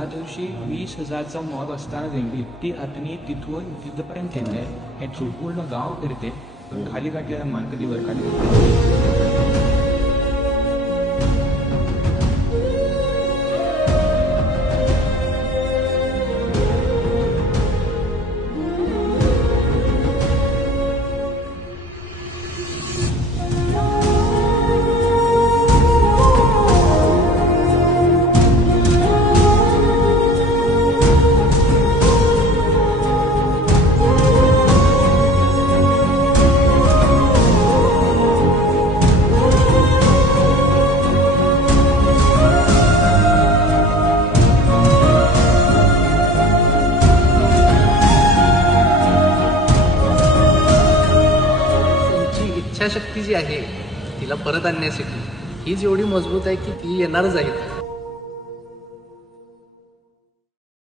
ज्या दिवशी 20,000चा मॉब असताना दिंडी ती आतनी तिथून तिथपर्यंत येते, हे संपूर्ण गाव फिरते, खाली काढलेला मान कधी वर काढली. इच्छाशक्ती जी आहे तिला परत आणण्यासाठी ही जेवढी मजबूत आहे की ती येणारच आहे.